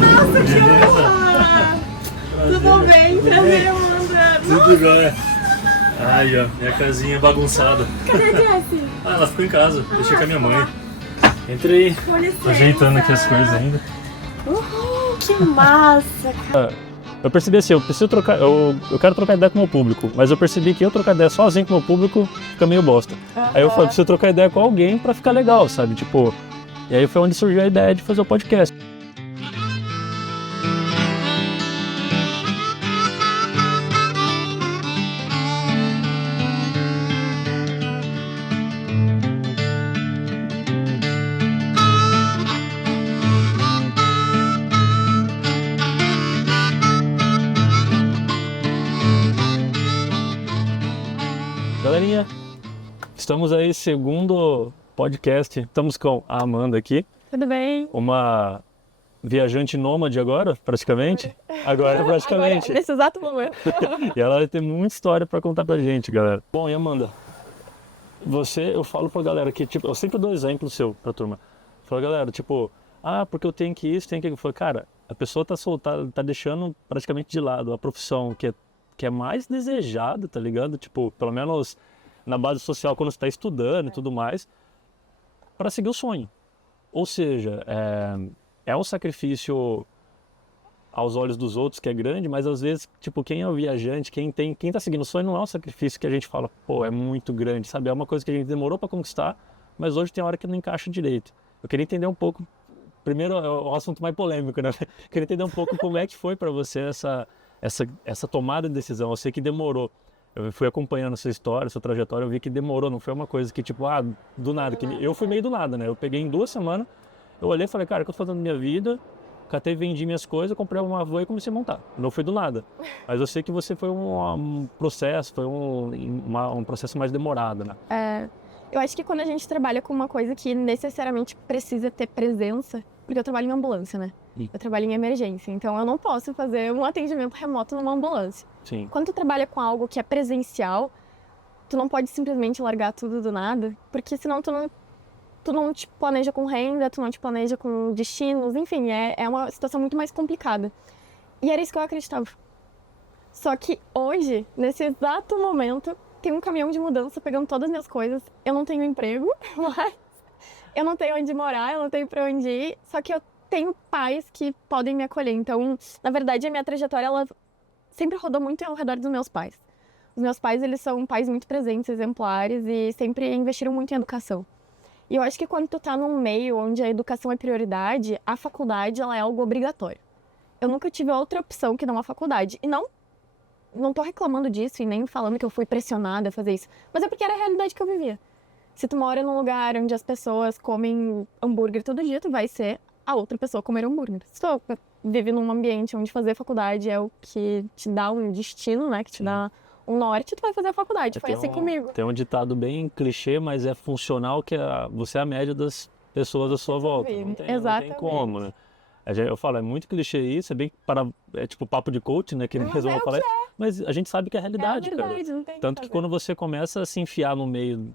Nossa, que honra! Tudo bem? Prazer, Amanda. Tudo jóia. Aí, ó, minha casinha bagunçada. Cadê a Jessie? Ela ficou em casa, deixei com a minha mãe. Entrei, tô ajeitando aqui as coisas ainda. Que massa! Eu percebi assim, eu preciso trocar, eu quero trocar ideia com o meu público, mas eu percebi que eu trocar ideia sozinho com o meu público fica meio bosta. Aí eu falei, preciso trocar ideia com alguém pra ficar legal, sabe? Tipo, e aí foi onde surgiu a ideia de fazer o podcast. Galerinha, estamos aí, segundo podcast, estamos com a Amanda aqui, Tudo bem? uma viajante nômade agora, praticamente. Agora, praticamente. Nesse exato momento. E ela vai ter muita história pra contar pra gente, galera. Bom, e Amanda, eu falo pra galera que, tipo, eu sempre dou exemplo seu pra turma. Eu falo, galera, tipo, porque eu tenho que isso, tenho que... Eu falo, cara, a pessoa tá deixando praticamente de lado a profissão que é mais desejada, tá ligado? Tipo, pelo menos na base social, quando você tá estudando e tudo mais, para seguir o sonho. Ou seja, é um sacrifício aos olhos dos outros que é grande, mas às vezes, tipo, quem é o viajante, quem tá seguindo o sonho, não é um sacrifício que a gente fala, pô, é muito grande, sabe? É uma coisa que a gente demorou para conquistar, mas hoje tem hora que não encaixa direito. Eu queria entender um pouco, primeiro é o assunto mais polêmico, né? Eu queria entender um pouco como é que foi para você essa tomada de decisão. Eu sei que demorou. Eu fui acompanhando sua história, sua trajetória, eu vi que demorou, não foi uma coisa que tipo, do nada. Que eu fui meio do nada, né? Eu peguei em 2 semanas, eu olhei e falei, cara, o que eu tô fazendo na minha vida? Catei, vendi minhas coisas, comprei uma van e comecei a montar. Não foi do nada. Mas eu sei que você foi um processo, foi um processo mais demorado, né? Eu acho que quando a gente trabalha com uma coisa que necessariamente precisa ter presença, porque eu trabalho em ambulância, né? Eu trabalho em emergência, então eu não posso fazer um atendimento remoto numa ambulância. Sim. Quando tu trabalha com algo que é presencial, tu não pode simplesmente largar tudo do nada, porque senão tu não te planeja com renda, tu não te planeja com destinos, enfim, é uma situação muito mais complicada. E era isso que eu acreditava. Só que hoje, nesse exato momento, tem um caminhão de mudança pegando todas as minhas coisas. Eu não tenho emprego, mas eu não tenho onde morar, eu não tenho pra onde ir. Só que eu tenho pais que podem me acolher. Então, na verdade, a minha trajetória, ela sempre rodou muito ao redor dos meus pais. Os meus pais, eles são pais muito presentes, exemplares e sempre investiram muito em educação. E eu acho que quando tu tá num meio onde a educação é prioridade, a faculdade, ela é algo obrigatório. Eu nunca tive outra opção que não a faculdade. E não tô reclamando disso e nem falando que eu fui pressionada a fazer isso. Mas é porque era a realidade que eu vivia. Se tu mora num lugar onde as pessoas comem hambúrguer todo dia, tu vai ser a outra pessoa comer hambúrguer. Se tu vive num ambiente onde fazer faculdade é o que te dá um destino, né? Que te dá um norte, tu vai fazer a faculdade. Foi assim comigo. Tem um ditado bem clichê, mas é funcional, que você é a média das pessoas à sua volta. Não tem como, né? Eu falo, é muito clichê isso, é tipo papo de coach, né? Que eles vão falar. Mas a gente sabe que é a realidade, cara. Não tem Tanto que quando você começa a se enfiar no meio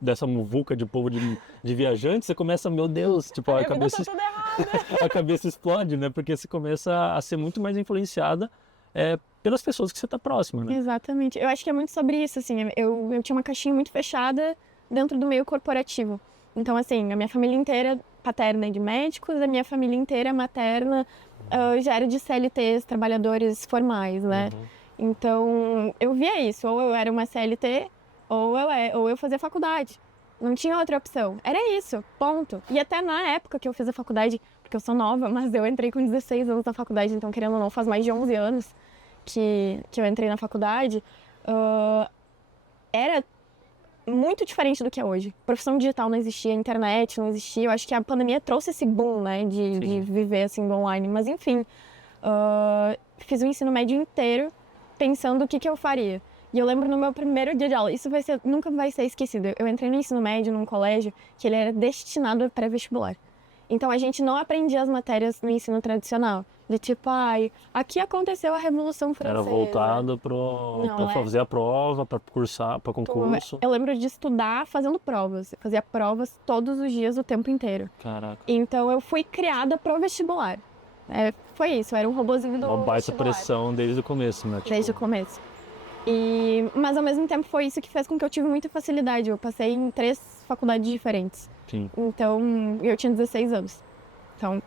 dessa muvuca de povo de viajantes, você começa, meu Deus, tipo, a cabeça explode, né? Porque você começa a ser muito mais influenciada pelas pessoas que você tá próxima, né? Exatamente. Eu acho que é muito sobre isso, assim. Eu tinha uma caixinha muito fechada dentro do meio corporativo. Então, assim, a minha família inteira paterna é de médicos, a minha família inteira materna já era de CLTs, trabalhadores formais, né? Então, eu via isso. Ou eu era uma CLT, ou eu fazia faculdade. Não tinha outra opção. Era isso, ponto. E até na época que eu fiz a faculdade, porque eu sou nova, mas eu entrei com 16 anos na faculdade, então, querendo ou não, faz mais de 11 anos que eu entrei na faculdade, era muito diferente do que é hoje. Profissão digital não existia, internet não existia. Eu acho que a pandemia trouxe esse boom, né, de viver assim do online. Mas enfim, fiz o ensino médio inteiro pensando o que eu faria. E eu lembro no meu primeiro dia de aula, isso nunca vai ser esquecido. Eu entrei no ensino médio num colégio que ele era destinado a pré-vestibular. Então a gente não aprendia as matérias no ensino tradicional. De tipo, aqui aconteceu a Revolução Francesa. Era voltado pra fazer a prova, pra cursar, pra concurso. Eu lembro de estudar fazendo provas. Eu fazia provas todos os dias, o tempo inteiro. Caraca. Então eu fui criada pro vestibular. Foi isso, eu era um robozinho do Uma baita vestibular. pressão desde o começo, né? Desde o começo. Mas ao mesmo tempo foi isso que fez com que eu tive muita facilidade. Eu passei em 3 faculdades diferentes. Sim. Então, eu tinha 16 anos. Então,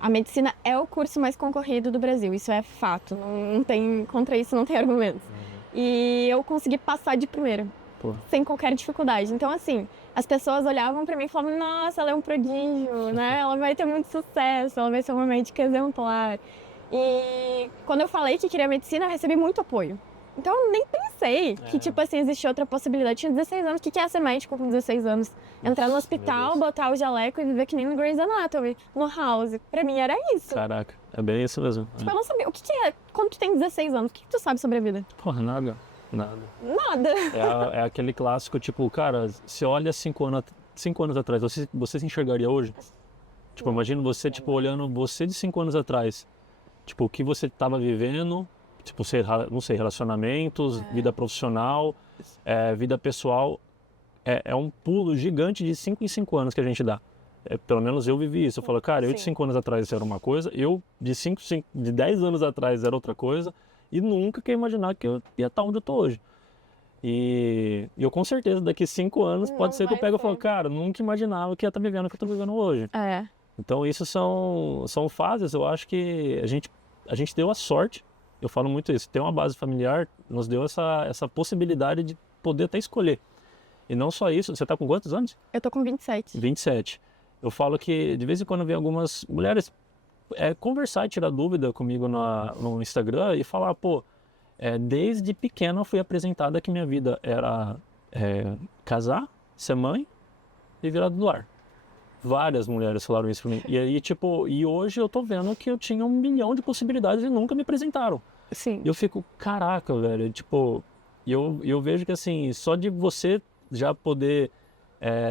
a medicina é o curso mais concorrido do Brasil. Isso é fato. Não tem, contra isso não tem argumentos. E eu consegui passar de primeira. Sem qualquer dificuldade. Então, assim, as pessoas olhavam pra mim e falavam, nossa, ela é um prodígio, né? Ela vai ter muito sucesso, ela vai ser uma médica exemplar. E quando eu falei que queria medicina, eu recebi muito apoio. Então eu nem pensei que, tipo assim, existia outra possibilidade. Eu tinha 16 anos, o que é ser médico com 16 anos? Entrar no hospital, botar o jaleco e viver que nem no Grey's Anatomy, no House. Pra mim era isso. Caraca, é bem isso mesmo. Tipo, eu não sabia. O que é? Quando tu tem 16 anos, o que tu sabe sobre a vida? Porra, nada. Nada. É aquele clássico, tipo, cara, você olha 5 anos atrás, você se enxergaria hoje? Tipo, imagina você, tipo, olhando você de 5 anos atrás. Tipo, o que você tava vivendo... Tipo, não sei, relacionamentos, vida profissional, vida pessoal. É um pulo gigante de 5 em 5 anos que a gente dá. Pelo menos eu vivi isso. Eu falo, cara, eu de 5 anos atrás era uma coisa, eu de 10 anos atrás era outra coisa, e nunca queria imaginar que eu ia estar onde eu tô hoje. E eu com certeza, daqui 5 anos, pode ser que eu pegue e falo, cara, nunca imaginava que ia estar vivendo o que eu tô vivendo hoje. Então, isso são fases, eu acho que a gente deu a sorte. Eu falo muito isso, ter uma base familiar nos deu essa possibilidade de poder até escolher. E não só isso, você tá com quantos anos? Eu tô com 27. 27. Eu falo que de vez em quando vem algumas mulheres conversar e tirar dúvida comigo no Instagram e falar, desde pequena eu fui apresentada que minha vida era casar, ser mãe e virar do lar. Várias mulheres falaram isso pra mim. E aí, e hoje eu tô vendo que eu tinha 1 milhão de possibilidades e nunca me apresentaram. Sim. E eu fico, caraca, velho, eu vejo que assim, só de você já poder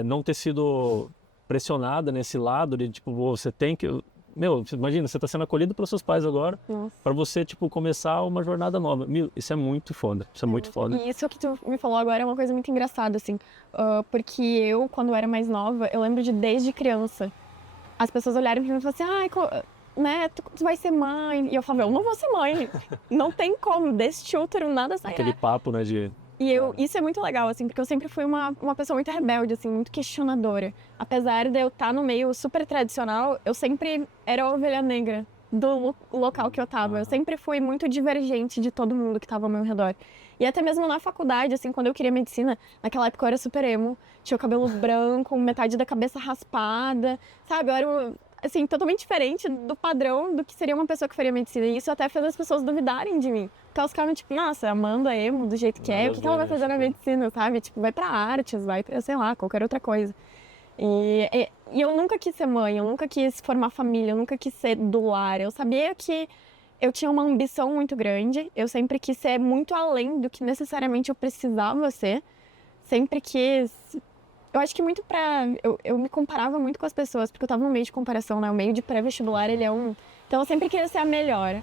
não ter sido pressionada nesse lado de, você tem que... imagina, você tá sendo acolhido pelos seus pais agora, para você, começar uma jornada nova. Isso é muito foda, isso é muito foda. E isso que tu me falou agora é uma coisa muito engraçada, assim, porque eu, quando era mais nova, eu lembro de desde criança, as pessoas olharem pra mim e falaram assim, tu vai ser mãe. E eu falava, eu não vou ser mãe, não tem como, deste útero nada sairá. Aquele papo, né, isso é muito legal, assim, porque eu sempre fui uma pessoa muito rebelde, assim, muito questionadora. Apesar de eu estar no meio super tradicional, eu sempre era a ovelha negra do local que eu tava. Eu sempre fui muito divergente de todo mundo que tava ao meu redor. E até mesmo na faculdade, assim, quando eu queria medicina, naquela época eu era super emo, tinha o cabelo branco, metade da cabeça raspada, sabe? Eu era assim, totalmente diferente do padrão do que seria uma pessoa que faria medicina. E isso até fez as pessoas duvidarem de mim. Porque elas ficavam tipo, nossa, Amanda é emo do jeito que é, o que ela vai fazer na medicina, sabe? Tipo, vai pra artes, vai pra, sei lá, qualquer outra coisa. E eu nunca quis ser mãe, eu nunca quis formar família, eu nunca quis ser do lar. Eu sabia que eu tinha uma ambição muito grande, eu sempre quis ser muito além do que necessariamente eu precisava ser. Sempre quis... Eu acho que muito eu me comparava muito com as pessoas, porque eu tava no meio de comparação, né? O meio de pré-vestibular, ele é Então eu sempre queria ser a melhor.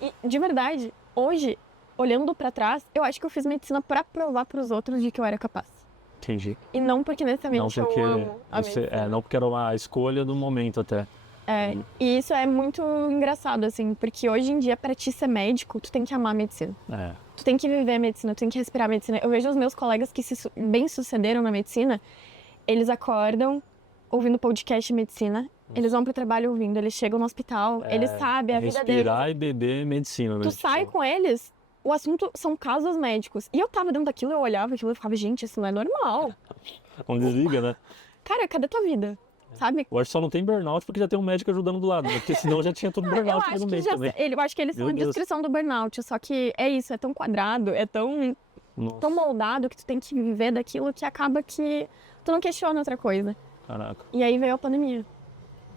E, de verdade, hoje, olhando pra trás, eu acho que eu fiz medicina pra provar pros outros de que eu era capaz. Entendi. E não porque necessariamente eu amo a medicina. Não porque era uma escolha do momento até. E isso é muito engraçado, assim, porque hoje em dia, pra ti ser médico, tu tem que amar a medicina. Tu tem que viver a medicina, tu tem que respirar a medicina. Eu vejo os meus colegas que se bem sucederam na medicina, eles acordam ouvindo podcast de medicina, eles vão pro trabalho ouvindo, eles chegam no hospital, eles sabem a vida deles. Respirar e beber medicina. Tu sai com eles, o assunto são casos médicos. E eu tava dentro daquilo, eu olhava aquilo e ficava, gente, isso não é normal. Não desliga, né? Cara, cadê tua vida? Sabe? Eu acho que só não tem burnout porque já tem um médico ajudando do lado, né? Porque senão já tinha todo burnout no meio também. Eu acho que eles são a descrição do burnout, só que é isso, é tão quadrado, é tão moldado que tu tem que viver daquilo que acaba que tu não questiona outra coisa. Caraca. E aí veio a pandemia.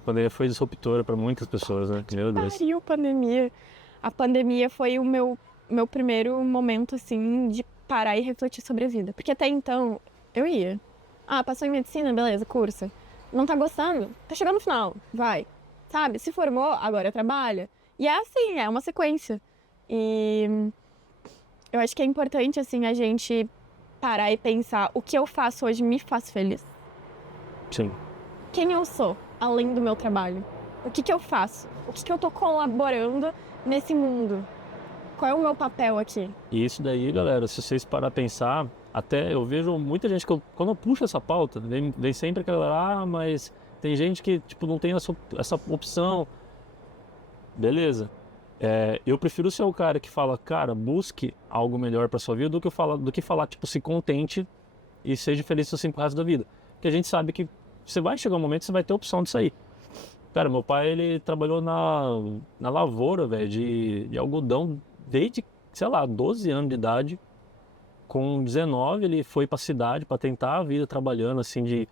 A pandemia foi disruptora para muitas pessoas, né? Meu Deus. Pariu, pandemia. A pandemia foi o meu primeiro momento, assim, de parar e refletir sobre a vida. Porque até então, eu ia. Passou em medicina, beleza, cursa. Não tá gostando? Tá chegando no final, vai. Sabe? Se formou, agora trabalha. E é assim, é uma sequência. E eu acho que é importante, assim, a gente parar e pensar o que eu faço hoje me faz feliz. Sim. Quem eu sou, além do meu trabalho? O que eu faço? O que eu tô colaborando nesse mundo? Qual é o meu papel aqui? E isso daí, galera, se vocês parar a pensar, até eu vejo muita gente que quando eu puxo essa pauta, vem sempre aquela, mas tem gente que, tipo, não tem essa opção. Beleza. Eu prefiro ser o cara que fala, cara, busque algo melhor pra sua vida do que falar, tipo, se contente e seja feliz assim pro resto da vida. Porque a gente sabe que você vai chegar um momento que você vai ter opção de sair. Cara, meu pai, ele trabalhou na lavoura, velho, de algodão desde, sei lá, 12 anos de idade. Com 19, ele foi pra cidade pra tentar a vida trabalhando, assim,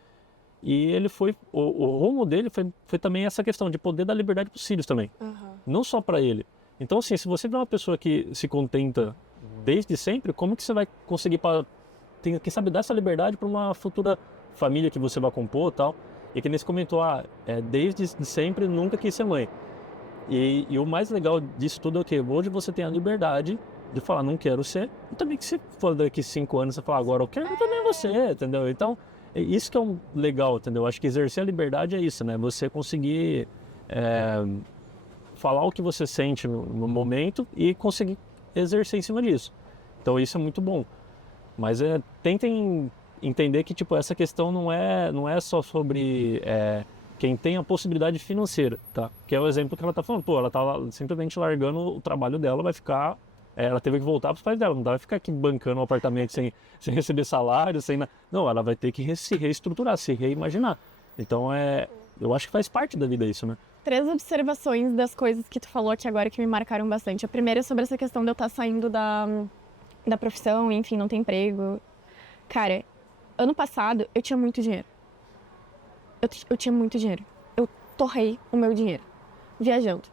E ele foi... O rumo dele foi também essa questão de poder dar liberdade pros filhos também. Não só pra ele. Então, assim, se você é uma pessoa que se contenta desde sempre, como que você vai conseguir, quem sabe, dar essa liberdade pra uma futura família que você vai compor e tal? E que nem você comentou, desde sempre nunca quis ser mãe. E o mais legal disso tudo é o quê? Hoje você tem a liberdade de falar, não quero ser. E também que se for daqui 5 anos, você falar, agora eu quero também você, entendeu? Então, isso que é um legal, entendeu? Acho que exercer a liberdade é isso, né? Você conseguir falar o que você sente no momento e conseguir exercer em cima disso. Então, isso é muito bom. Mas tentem entender que, tipo, essa questão não é só sobre quem tem a possibilidade financeira, tá? Que é o exemplo que ela tá falando. Pô, ela tá simplesmente largando o trabalho dela, vai ficar... ela teve que voltar para os pais dela, não vai ficar aqui bancando um apartamento sem receber salário, sem nada. Não, ela vai ter que se reestruturar, se reimaginar. Então, eu acho que faz parte da vida isso, né? 3 observações das coisas que tu falou aqui agora que me marcaram bastante. A primeira é sobre essa questão de eu estar saindo da profissão, enfim, não ter emprego. Cara, ano passado eu tinha muito dinheiro. Eu tinha muito dinheiro. Eu torrei o meu dinheiro viajando.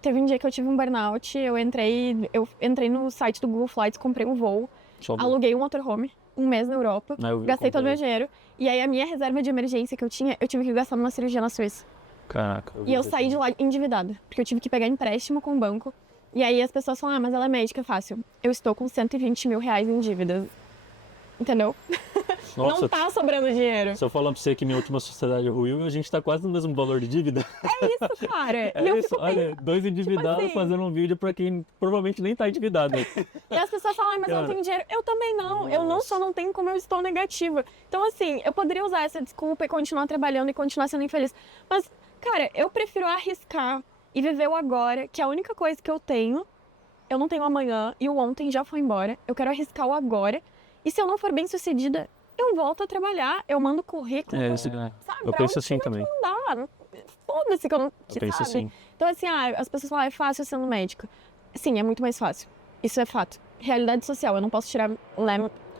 Teve um dia que eu tive um burnout, eu entrei no site do Google Flights, comprei um voo, aluguei um motorhome, um mês na Europa, gastei todo o meu dinheiro, e aí a minha reserva de emergência que eu tinha, eu tive que gastar numa cirurgia na Suíça. Caraca. E eu saí de lá endividada, porque eu tive que pegar empréstimo com o banco, e aí as pessoas falam, mas ela é médica, é fácil. Eu estou com 120 mil reais em dívidas, entendeu? Nossa, não tá sobrando dinheiro. Se eu falar pra você que minha última sociedade ruiu, a gente tá quase no mesmo valor de dívida. É isso, cara. É isso, olha, 2 endividados tipo assim, fazendo um vídeo pra quem provavelmente nem tá endividado. E as pessoas falam, mas eu não tenho dinheiro. Eu também não. Nossa. Eu não só não tenho como eu estou negativa. Então, assim, eu poderia usar essa desculpa e continuar trabalhando e continuar sendo infeliz. Mas, cara, eu prefiro arriscar e viver o agora, que é a única coisa que eu tenho. Eu não tenho amanhã e o ontem já foi embora. Eu quero arriscar o agora. E se eu não for bem sucedida, eu volto a trabalhar, eu mando currículo, sabe? Eu penso assim também. Foda-se que eu não... Eu penso assim. Então, assim, as pessoas falam, é fácil sendo médica. Sim, é muito mais fácil. Isso é fato. Realidade social, eu não posso tirar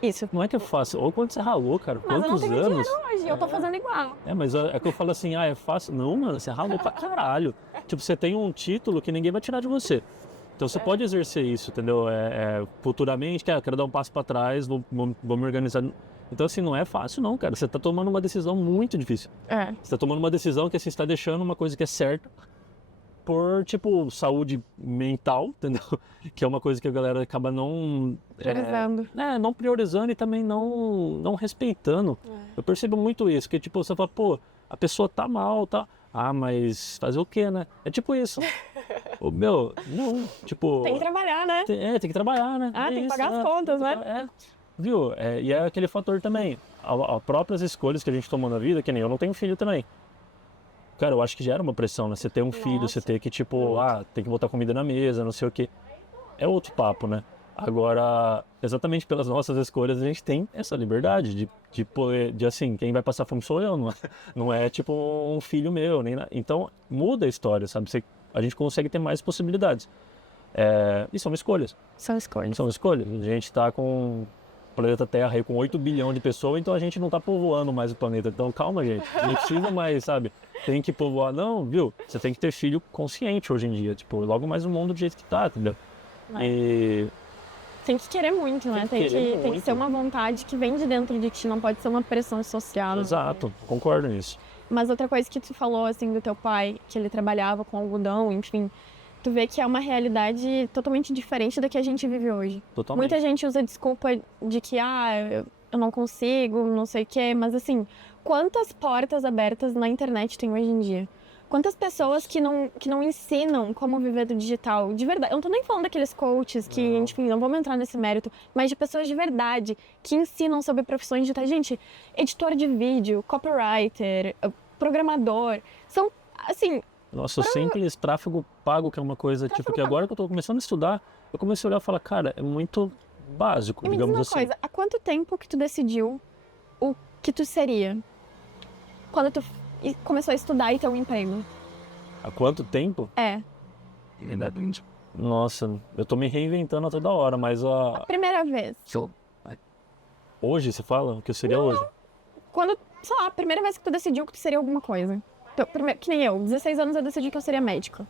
isso. Não é que é fácil. Ou quando você ralou, cara, mas quantos eu não tenho anos? Dinheiro hoje, eu tô fazendo igual. Mas é que eu falo assim, é fácil. Não, mano, você ralou pra caralho. Tipo, você tem um título que ninguém vai tirar de você. Então você pode exercer isso, entendeu? Futuramente, quero dar um passo pra trás, vou me organizar... Então, assim, não é fácil não, cara. Você tá tomando uma decisão muito difícil. Você tá tomando uma decisão que, assim, você tá deixando uma coisa que é certa por, tipo, saúde mental, entendeu? Que é uma coisa que a galera acaba não... Priorizando. Não priorizando e também não respeitando. Eu percebo muito isso, que, tipo, você fala, pô, a pessoa tá mal, tá... Ah, mas fazer o quê, né? É tipo isso. Não, tipo... Tem que trabalhar, né? Tem que trabalhar, né? Tem que pagar as contas, né? Viu? E é aquele fator também, as próprias escolhas que a gente tomou na vida, que nem eu não tenho filho também. Cara, eu acho que gera uma pressão, né? Você ter um filho, você ter que, tipo, tem que botar comida na mesa, não sei o quê. É outro papo, né? Agora, exatamente pelas nossas escolhas, a gente tem essa liberdade de poder, assim, quem vai passar fome sou eu, não é tipo um filho meu, nem nada. Então, muda a história, sabe? A gente consegue ter mais possibilidades. E são escolhas. São escolhas. São escolhas. A gente tá com... planeta Terra aí com 8 bilhões de pessoas, então a gente não tá povoando mais o planeta. Então calma, gente, não precisa mais, sabe? Tem que povoar, não, viu? Você tem que ter filho consciente hoje em dia, tipo, logo mais o mundo do jeito que tá, entendeu? Tem que querer muito, né? Tem que querer Tem que muito. ser uma vontade que vem de dentro de ti, não pode ser uma pressão social. Exato, concordo nisso. Mas outra coisa que tu falou, assim, do teu pai, que ele trabalhava com algodão, enfim, tu vê que é uma realidade totalmente diferente da que a gente vive hoje. Totalmente. Muita gente usa desculpa de que, eu não consigo, não sei o quê, mas assim, quantas portas abertas na internet tem hoje em dia? Quantas pessoas que não ensinam como viver do digital, de verdade. Eu não tô nem falando daqueles coaches que, enfim, não vamos entrar nesse mérito, mas de pessoas de verdade que ensinam sobre profissões digitais. Gente, editor de vídeo, copywriter, programador, são, assim... Nossa, o simples tráfego pago, que é uma coisa, tipo, que agora que eu tô começando a estudar, eu comecei a olhar e falar, cara, é muito básico, E me diz digamos uma assim. coisa, há quanto tempo que tu decidiu o que tu seria? Quando tu começou a estudar e ter um emprego? Há quanto tempo? É. Nossa, eu tô me reinventando a toda hora, mas Primeira vez. hoje, você fala? O que eu seria hoje? Quando, sei lá, a primeira vez que tu decidiu que tu seria alguma coisa. Então, que nem eu, 16 anos eu decidi que eu seria médica.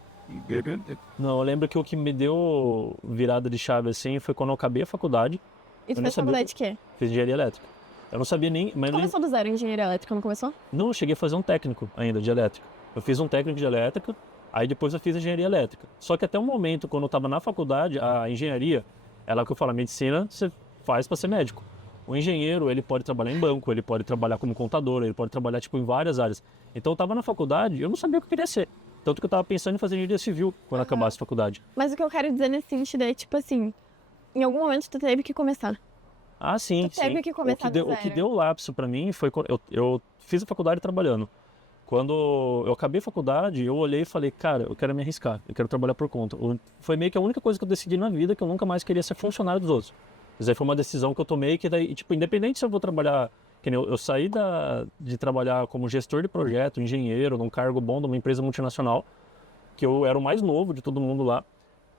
Não, eu lembro que o que me deu virada de chave assim foi quando eu acabei a faculdade, E tu Eu nem fez sabia. faculdade de quê? fiz engenharia elétrica. Eu não sabia nem, mas Tu começou do zero em engenharia elétrica, não começou? não, eu cheguei a fazer um técnico ainda de elétrica. Eu fiz um técnico de elétrica, aí depois eu fiz engenharia elétrica. Só que até o momento, quando eu estava na faculdade, a engenharia, ela que eu falo, a medicina você faz para ser médico. O engenheiro, ele pode trabalhar em banco, ele pode trabalhar como contador, ele pode trabalhar tipo em várias áreas. Então eu estava na faculdade, eu não sabia o que eu queria ser. Tanto que eu estava pensando em fazer engenharia civil quando acabasse a faculdade. Mas o que eu quero dizer nesse sentido é, tipo assim, em algum momento tu teve que começar. Ah, sim, Tu teve sim. que começar o que deu, do o que zero. deu o lapso para mim foi quando eu fiz a faculdade trabalhando. Quando eu acabei a faculdade, eu olhei e falei, cara, eu quero me arriscar, eu quero trabalhar por conta. Foi meio que a única coisa que eu decidi na vida, que eu nunca mais queria ser funcionário dos outros. Isso aí foi uma decisão que eu tomei, que daí, tipo, independente se eu vou trabalhar, que nem eu saí de trabalhar como gestor de projeto, engenheiro, num cargo bom de uma empresa multinacional, que eu era o mais novo de todo mundo lá,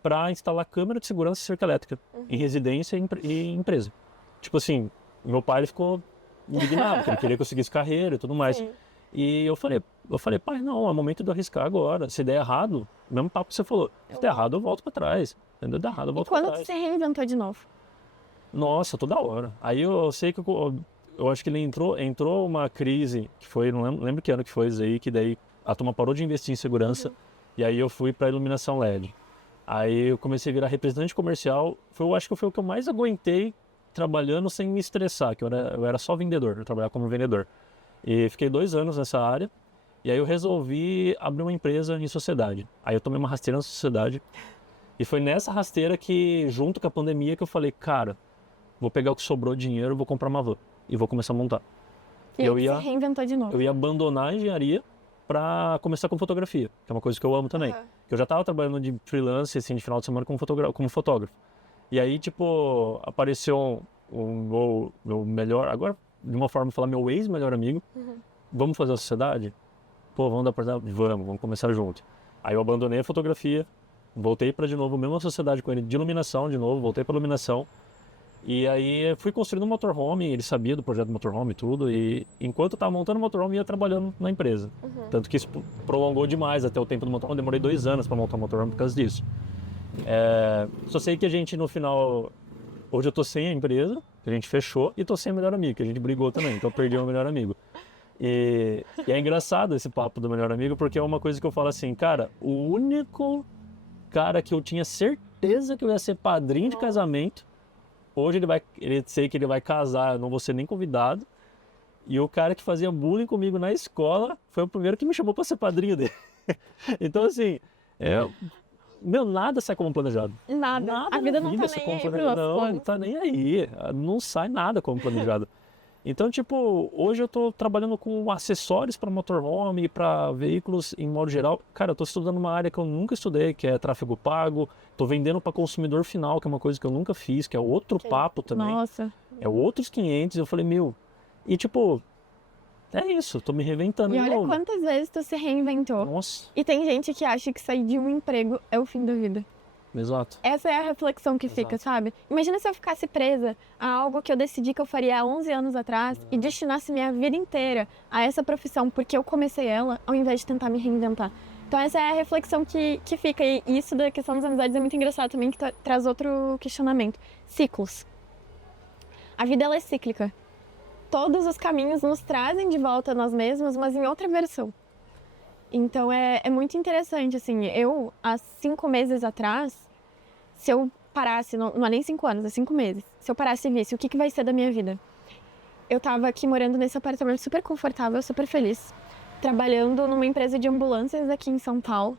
para instalar câmera de segurança e cerca elétrica em residência e empresa. Tipo assim, meu pai ele ficou indignado, porque ele queria que eu seguisse carreira e tudo mais. Sim. E eu falei, pai, não, é o momento de eu arriscar agora. Se der errado, mesmo papo que você falou, se der errado eu volto pra trás. Se der errado eu E volto pra quando tu trás. se reinventou de novo? Nossa, toda hora. Aí eu sei que eu acho que ele entrou uma crise, que foi, não lembro que ano que foi isso aí, que daí a turma parou de investir em segurança, e aí eu fui pra iluminação LED. Aí eu comecei a virar representante comercial, eu acho que foi o que eu mais aguentei trabalhando sem me estressar, que eu era só vendedor, eu trabalhava como vendedor. E fiquei 2 anos nessa área, e aí eu resolvi abrir uma empresa em sociedade. Aí eu tomei uma rasteira na sociedade, e foi nessa rasteira que, junto com a pandemia, que eu falei, cara, vou pegar o que sobrou de dinheiro, vou comprar uma van e vou começar a montar. E Eu aí tu ia- se reinventou de novo. Eu ia abandonar a engenharia para começar com fotografia, que é uma coisa que eu amo também. Aham. Eu já estava trabalhando de freelance, assim, de final de semana como fotógrafo. E aí, tipo, apareceu meu melhor, agora de uma forma falar meu ex-melhor amigo, vamos fazer a sociedade? Pô, vamos dar pra vamos começar junto. Aí eu abandonei a fotografia, voltei para de novo, mesma sociedade com ele de iluminação de novo, voltei para iluminação. E aí fui construindo um motorhome, ele sabia do projeto do motorhome e tudo, e enquanto eu estava montando o motorhome, eu ia trabalhando na empresa. Tanto que isso prolongou demais até o tempo do motorhome, demorei 2 anos para montar o motorhome por causa disso. Só sei que a gente no final, hoje eu tô sem a empresa, que a gente fechou, e tô sem o melhor amigo, que a gente brigou também, então eu perdi o melhor amigo. E é engraçado esse papo do melhor amigo, porque é uma coisa que eu falo assim, cara, o único cara que eu tinha certeza que eu ia ser padrinho de casamento, hoje ele sei que ele vai casar, eu não vou ser nem convidado. E o cara que fazia bullying comigo na escola foi o primeiro que me chamou para ser padrinho dele. Então assim, nada sai como planejado. Nada. A vida não tá sai nem como aí pros planejado. nossos Não, não planos. tá nem aí. Não sai nada como planejado. Então, tipo, hoje eu tô trabalhando com acessórios para motorhome, para veículos em modo geral. Cara, eu tô estudando uma área que eu nunca estudei, que é tráfego pago. Tô vendendo para consumidor final, que é uma coisa que eu nunca fiz, que é outro papo também. Nossa. É outros 500. Eu falei, e tipo, é isso, tô me reinventando E de olha novo. quantas vezes tu se reinventou. Nossa, E tem gente que acha que sair de um emprego é o fim da vida. exato. Essa é a reflexão que fica, sabe? Imagina se eu ficasse presa a algo que eu decidi que eu faria há 11 anos atrás e destinasse minha vida inteira a essa profissão porque eu comecei ela, ao invés de tentar me reinventar. Então essa é a reflexão que fica. E isso da questão das amizades é muito engraçado também, que traz outro questionamento. Ciclos. A vida, ela é cíclica. Todos os caminhos nos trazem de volta a nós mesmos, mas em outra versão. Então é muito interessante, assim, eu, há 5 meses atrás, se eu parasse, não é nem 5 anos, é 5 meses, se eu parasse e visse o que vai ser da minha vida. Eu tava aqui morando nesse apartamento super confortável, super feliz, trabalhando numa empresa de ambulâncias aqui em São Paulo,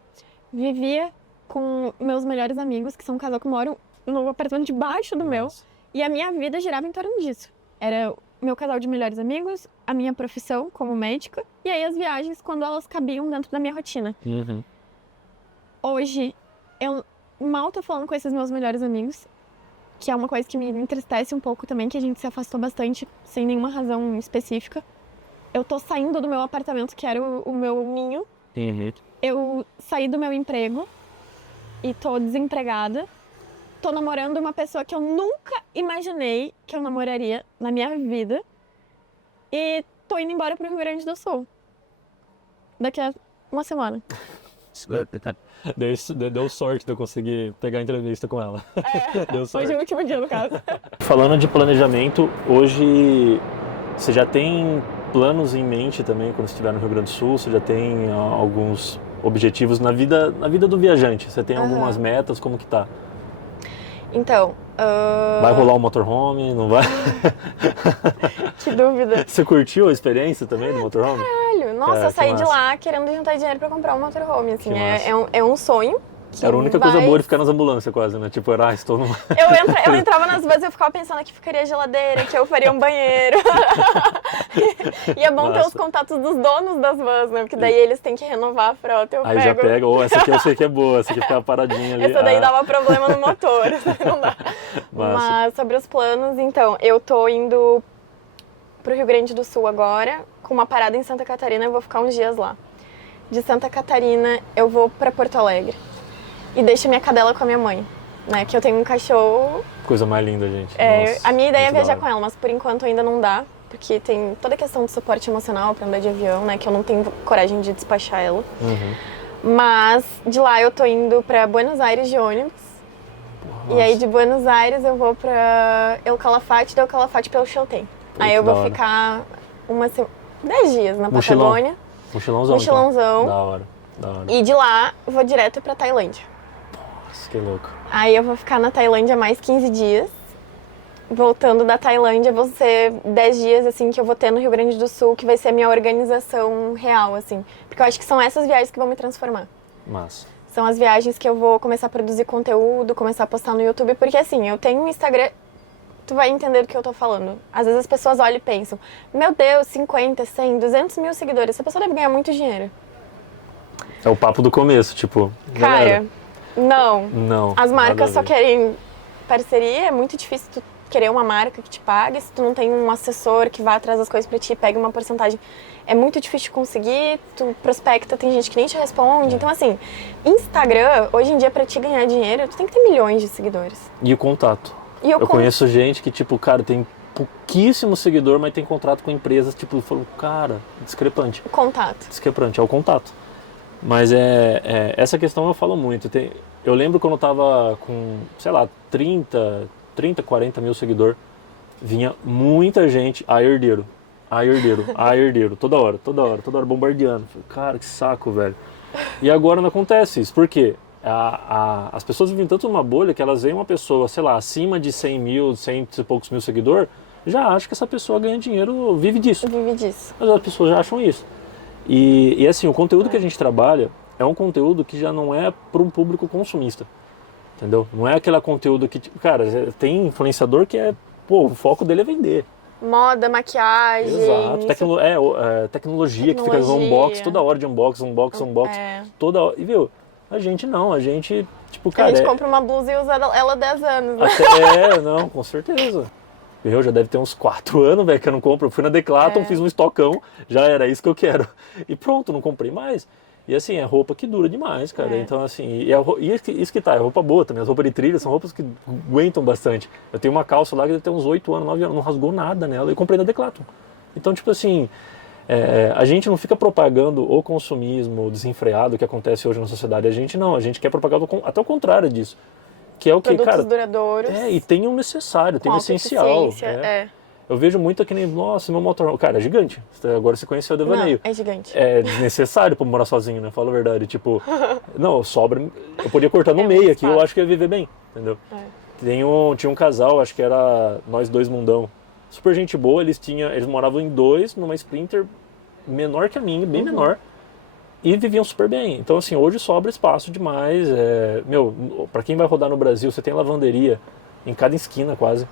vivia com meus melhores amigos, que são um casal que moram no apartamento debaixo do meu, e a minha vida girava em torno disso. Era meu casal de melhores amigos, a minha profissão como médica, e aí as viagens quando elas cabiam dentro da minha rotina. Uhum. Hoje, eu mal tô falando com esses meus melhores amigos, que é uma coisa que me entristece um pouco também, que a gente se afastou bastante, sem nenhuma razão específica. Eu tô saindo do meu apartamento, que era o meu ninho. Uhum. Eu saí do meu emprego e tô desempregada. Tô namorando uma pessoa que eu nunca imaginei que eu namoraria na minha vida. E tô indo embora pro Rio Grande do Sul. Daqui a uma semana. Deu sorte de eu conseguir pegar a entrevista com ela. Deu sorte. Hoje é o último dia, no caso. Falando de planejamento, hoje você já tem planos em mente também quando estiver no Rio Grande do Sul? Você já tem alguns objetivos na vida do viajante? Você tem algumas metas? Como que tá? Então, Vai rolar um motorhome? Não vai? que dúvida. Você curtiu a experiência também do motorhome? Caralho, nossa, eu saí de lá querendo juntar dinheiro pra comprar um motorhome, assim, é um sonho. Era a única coisa boa de ficar nas ambulâncias quase, né? Tipo, era, estou numa... Eu entrava nas vans e eu ficava pensando que ficaria geladeira, que eu faria um banheiro. E é bom ter os contatos dos donos das vans, né? Porque daí eles têm que renovar a frota, eu Aí pego. já pega, essa aqui eu sei que é boa, essa aqui ficava paradinha ali. Essa daí dava problema no motor, não dá. Massa. Mas sobre os planos, então, eu tô indo pro Rio Grande do Sul agora, com uma parada em Santa Catarina, eu vou ficar uns dias lá. De Santa Catarina, eu vou pra Porto Alegre. E deixo minha cadela com a minha mãe, né? Que eu tenho um cachorro. Coisa mais linda, gente. Nossa, a minha ideia é viajar com ela, mas por enquanto ainda não dá. Porque tem toda a questão de suporte emocional pra andar de avião, né? Que eu não tenho coragem de despachar ela. Uhum. Mas de lá eu tô indo pra Buenos Aires de ônibus. Nossa. E aí de Buenos Aires eu vou pra El Calafate, da El Calafate pra El Chaltén. Aí eu vou ficar 10 dias na Patagônia. Mochilãozão. Mochilãozão. Então. Da hora. E de lá eu vou direto pra Tailândia. Nossa, que louco. Aí eu vou ficar na Tailândia mais 15 dias. Voltando da Tailândia, vão ser 10 dias, assim, que eu vou ter no Rio Grande do Sul, que vai ser a minha organização real, assim. Porque eu acho que são essas viagens que vão me transformar. Massa. São as viagens que eu vou começar a produzir conteúdo, começar a postar no YouTube, porque assim, eu tenho um Instagram, tu vai entender do que eu tô falando. Às vezes as pessoas olham e pensam, meu Deus, 50, 100, 200 mil seguidores, essa pessoa deve ganhar muito dinheiro. É o papo do começo, tipo... Cara, galera, não. As marcas só querem parceria, é muito difícil tu querer uma marca que te pague, se tu não tem um assessor que vá atrás das coisas pra ti, pegue uma porcentagem, é muito difícil de conseguir, tu prospecta, tem gente que nem te responde, então assim, Instagram, hoje em dia pra te ganhar dinheiro, tu tem que ter milhões de seguidores. E o contato. Eu conheço gente que, tipo, cara, tem pouquíssimo seguidor, mas tem contrato com empresas, tipo, eu falo, cara, discrepante. O contato. Discrepante, é o contato. Mas essa questão eu falo muito. Eu lembro quando eu tava com, sei lá, 30, 40 mil seguidores, vinha muita gente, herdeiro, toda hora, bombardeando. Falei, cara, que saco, velho. E agora não acontece isso, por quê? As pessoas vivem tanto numa bolha que elas veem uma pessoa, sei lá, acima de 100 mil, 100 e poucos mil seguidores, já acham que essa pessoa ganha dinheiro, vive disso. Mas as pessoas já acham isso. E assim, o conteúdo que a gente trabalha é um conteúdo que já não é para um público consumista, entendeu? Não é aquele conteúdo que, tipo, cara, tem influenciador que o foco dele é vender. Moda, maquiagem... Exato, tecnologia, que fica no unboxing, toda hora de unboxing, toda hora. E viu, a gente não, tipo, cara... A gente compra uma blusa e usa ela 10 anos, né? Não, com certeza. Eu já deve ter uns 4 anos, velho, que eu não compro. Eu fui na Decathlon, fiz um estocão, já era isso que eu quero. E pronto, não comprei mais. E assim, é roupa que dura demais, cara. Então assim, isso que tá, é roupa boa também. As roupas de trilha são roupas que aguentam bastante. Eu tenho uma calça lá que deve ter uns 8 anos, 9 anos, não rasgou nada nela. Eu comprei na Decathlon. Então, tipo assim, A gente não fica propagando o consumismo desenfreado que acontece hoje na sociedade. A gente quer propagar até o contrário disso. Que é o que, Produtos cara... duradouros. E tem o necessário, tem o essencial. Autossuficiência. Eu vejo muito aqui, nossa, meu motorhome... Cara, é gigante. Agora você conheceu o devaneio. Não, é gigante. É desnecessário pra morar sozinho, né? Fala a verdade. Tipo, não, sobra... Eu podia cortar no meio aqui, eu acho que ia viver bem, entendeu? Tinha um casal, acho que era nós dois mundão. Super gente boa, eles moravam em dois, numa Sprinter menor que a minha, bem menor. E viviam super bem. Então, assim, hoje sobra espaço demais. Pra quem vai rodar no Brasil, você tem lavanderia em cada esquina quase.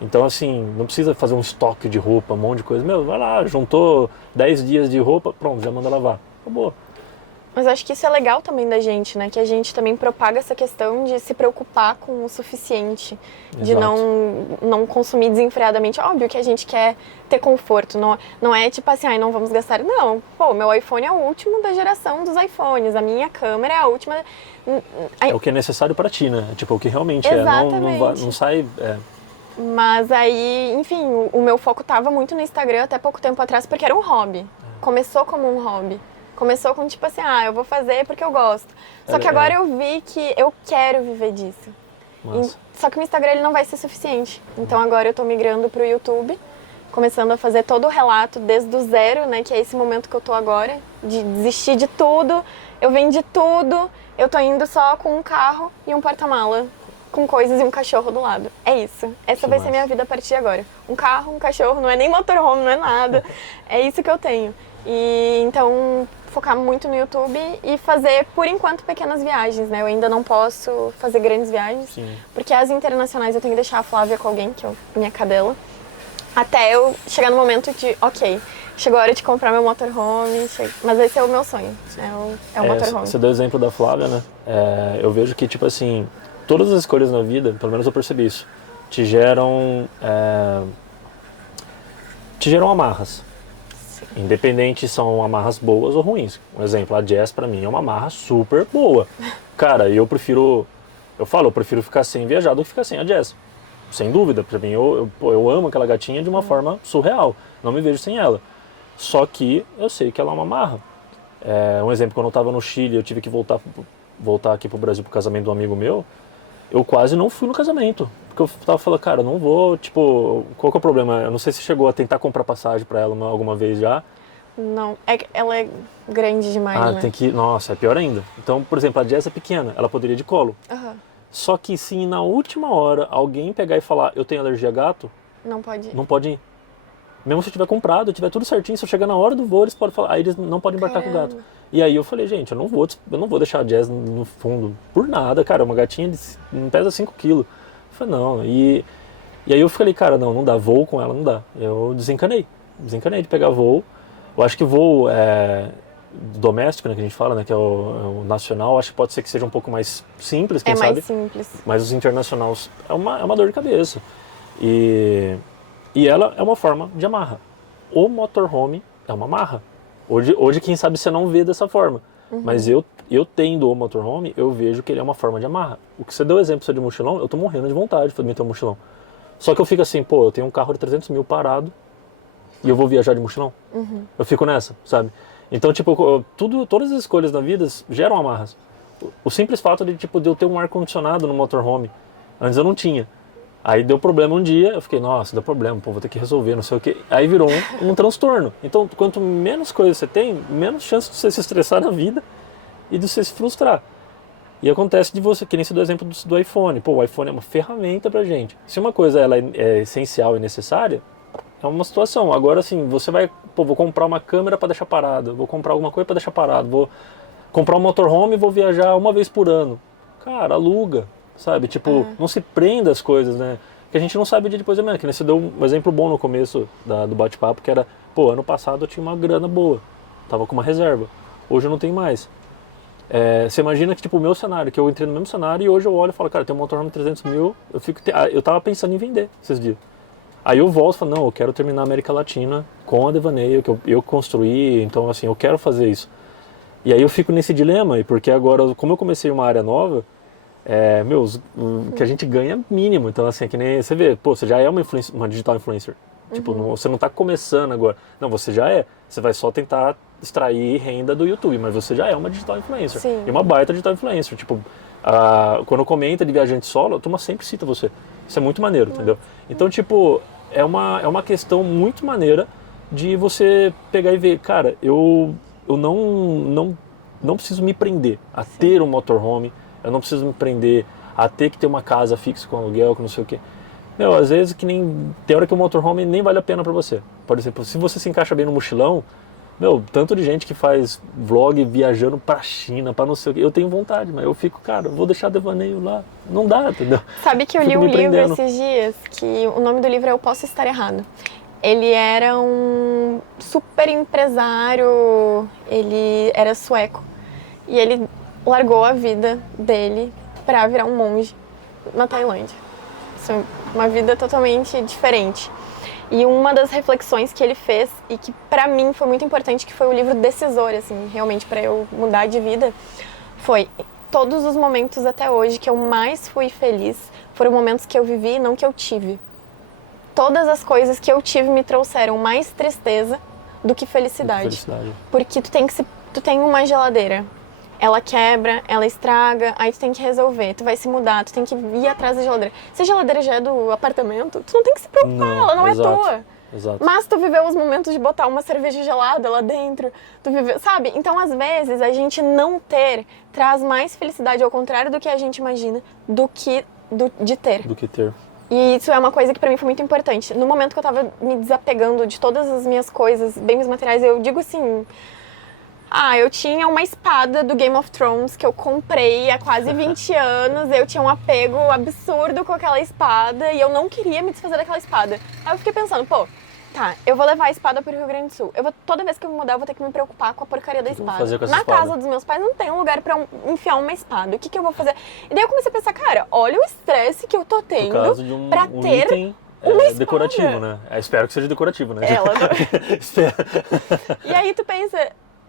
Então, assim, não precisa fazer um estoque de roupa, um monte de coisa. Vai lá, juntou 10 dias de roupa, pronto, já manda lavar. Acabou. Mas acho que isso é legal também da gente, né? Que a gente também propaga essa questão de se preocupar com o suficiente. Exato. De não consumir desenfreadamente. Óbvio que a gente quer ter conforto. Não é tipo assim, não vamos gastar. Não, pô, meu iPhone é o último da geração dos iPhones. A minha câmera é a última... É o que é necessário pra ti, né? Tipo, o que realmente Exatamente. não sai... Mas aí, enfim, o meu foco tava muito no Instagram até pouco tempo atrás, porque era um hobby. Começou como um hobby. Começou com tipo assim, eu vou fazer porque eu gosto. Só que agora eu vi que eu quero viver disso. Só que o Instagram ele não vai ser suficiente. Então agora eu tô migrando pro YouTube, começando a fazer todo o relato desde o zero, né? Que é esse momento que eu tô agora, de desistir de tudo. Eu vendi tudo, eu tô indo só com um carro e um porta-mala, com coisas e um cachorro do lado. É isso. Essa vai ser minha vida a partir de agora. Um carro, um cachorro, não é nem motorhome, não é nada. É isso que eu tenho. E então focar muito no YouTube e fazer, por enquanto, pequenas viagens, né? Eu ainda não posso fazer grandes viagens, porque as internacionais eu tenho que deixar a Flávia com alguém, que é minha cadela, até eu chegar no momento de, ok, chegou a hora de comprar meu motorhome, mas esse é o meu sonho, é o motorhome. Você deu o exemplo da Flávia, né? Eu vejo que, tipo assim, todas as escolhas na vida, pelo menos eu percebi isso, te geram amarras. Independente se são amarras boas ou ruins. Um exemplo, a Jazz pra mim é uma amarra super boa. Cara, eu prefiro ficar sem viajar do que ficar sem a Jazz. Sem dúvida, pra mim, eu amo aquela gatinha de uma forma surreal. Não me vejo sem ela. Só que eu sei que ela é uma amarra. Um exemplo, quando eu tava no Chile, eu tive que voltar aqui pro Brasil pro casamento de um amigo meu. Eu quase não fui no casamento. Porque eu tava falando, cara, não vou, tipo, qual que é o problema? Eu não sei se chegou a tentar comprar passagem pra ela alguma vez já. Não, ela é grande demais, né? Tem que... Nossa, é pior ainda. Então, por exemplo, a Jess é pequena, ela poderia ir de colo. Só que se na última hora alguém pegar e falar, eu tenho alergia a gato... Não pode ir. Não pode ir. Mesmo se eu tiver comprado, tiver tudo certinho, se eu chegar na hora do voo, eles podem falar, aí eles não podem embarcar com o gato. E aí eu falei, gente, eu não vou deixar a Jazz no fundo por nada, cara, uma gatinha não pesa 5 quilos. Eu falei, não, e aí eu falei, cara, não dá, voo com ela não dá. Eu desencanei de pegar voo. Eu acho que voo doméstico, né, que a gente fala, né, que é o nacional, acho que pode ser que seja um pouco mais simples, quem sabe. Mais simples. Mas os internacionais é uma dor de cabeça. E ela é uma forma de amarra. O motorhome é uma amarra. Hoje quem sabe você não vê dessa forma. Mas eu tendo o motorhome, eu vejo que ele é uma forma de amarra. O que você deu exemplo de mochilão, eu tô morrendo de vontade de meter um mochilão. Só que eu fico assim, eu tenho um carro de 300 mil parado e eu vou viajar de mochilão. Eu fico nessa, sabe? Então, tipo, todas as escolhas da vida geram amarras. O simples fato de eu ter um ar-condicionado no motorhome, antes eu não tinha. Aí deu problema um dia, eu fiquei, nossa, deu problema, vou ter que resolver, não sei o quê. Aí virou um transtorno. Então, quanto menos coisas você tem, menos chance de você se estressar na vida e de você se frustrar. E acontece de você, que nem se do exemplo do iPhone. O iPhone é uma ferramenta pra gente. Se uma coisa ela é essencial e necessária, é uma situação. Agora, assim, você vai, vou comprar uma câmera pra deixar parado, vou comprar alguma coisa pra deixar parado, vou comprar um motorhome e vou viajar uma vez por ano. Cara, aluga. Sabe, não se prenda às coisas, né? Que a gente não sabe o dia depois da manhã. Que você deu um exemplo bom no começo do bate-papo, que era, ano passado eu tinha uma grana boa, tava com uma reserva. Hoje eu não tenho mais. Você imagina que, o meu cenário, que eu entrei no mesmo cenário e hoje eu olho e falo, cara, tem um motorhome de 300 mil, eu tava pensando em vender esses dias. Aí eu volto e falo, não, eu quero terminar a América Latina com a Devaneio, que eu construí, então assim, eu quero fazer isso. E aí eu fico nesse dilema, porque agora, como eu comecei uma área nova, o que a gente ganha é mínimo. Então, assim, é que nem você vê, você já é uma digital influencer. Tipo, você não tá começando agora. Não, você já é. Você vai só tentar extrair renda do YouTube, mas você já é uma digital influencer. Sim. E uma baita digital influencer. Tipo, quando comenta de viajante solo, a turma sempre cita você. Isso é muito maneiro, entendeu? Então, tipo, é uma questão muito maneira de você pegar e ver, cara, eu não preciso me prender a ter um motorhome, eu não preciso me prender a ter que ter uma casa fixa com aluguel, com não sei o quê. Meu, às vezes tem hora que o motorhome nem vale a pena pra você. Por exemplo, se você se encaixa bem no mochilão, meu, tanto de gente que faz vlog viajando pra China, pra não sei o quê. Eu tenho vontade, mas eu fico, cara, vou deixar devaneio lá. Não dá, entendeu? Sabe que eu li Fico um me livro prendendo. esses dias, que o nome do livro é Eu Posso Estar Errado. Ele era um super empresário, ele era sueco. E ele largou a vida dele pra virar um monge na Tailândia. Isso é uma vida totalmente diferente. E uma das reflexões que ele fez, e que pra mim foi muito importante, que foi o livro decisor, assim, realmente pra eu mudar de vida, foi: todos os momentos até hoje que eu mais fui feliz foram momentos que eu vivi e não que eu tive. Todas as coisas que eu tive me trouxeram mais tristeza do que felicidade. Porque tu tem uma geladeira, ela quebra, ela estraga, aí tu tem que resolver, tu vai se mudar, tu tem que ir atrás da geladeira. Se a geladeira já é do apartamento, tu não tem que se preocupar, ela não é tua. Exato. Mas tu viveu os momentos de botar uma cerveja gelada lá dentro, tu viveu, sabe? Então, às vezes, a gente não ter traz mais felicidade, ao contrário do que a gente imagina, de ter. Do que ter. E isso é uma coisa que pra mim foi muito importante. No momento que eu tava me desapegando de todas as minhas coisas, bens materiais, eu digo assim... eu tinha uma espada do Game of Thrones que eu comprei há quase 20 anos, eu tinha um apego absurdo com aquela espada e eu não queria me desfazer daquela espada. Aí eu fiquei pensando, eu vou levar a espada pro Rio Grande do Sul. Toda vez que eu me mudar, eu vou ter que me preocupar com a porcaria da espada. Fazer com essa Na espada? casa dos meus pais não tem um lugar pra enfiar uma espada. O que eu vou fazer? E daí eu comecei a pensar, cara, olha o estresse que eu tô tendo Por causa de um ter item decorativo, né? Espero que seja decorativo, né? Ela, E aí tu pensa,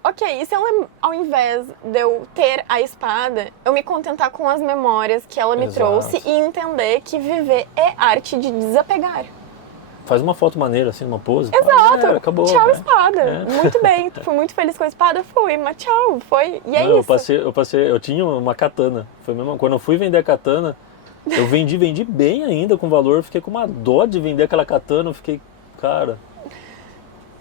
ok, e se ela, ao invés de eu ter a espada, eu me contentar com as memórias que ela me Exato. trouxe e entender que viver é arte de desapegar. Faz uma foto maneira, assim, uma pose. Exato. Acabou. Tchau, né? espada. Muito bem. Fui muito feliz com a espada? Fui, mas tchau. Foi. E é isso. Eu tinha uma katana. Foi mesmo, quando eu fui vender a katana, eu vendi bem ainda com valor. Fiquei com uma dó de vender aquela katana. Eu fiquei, cara...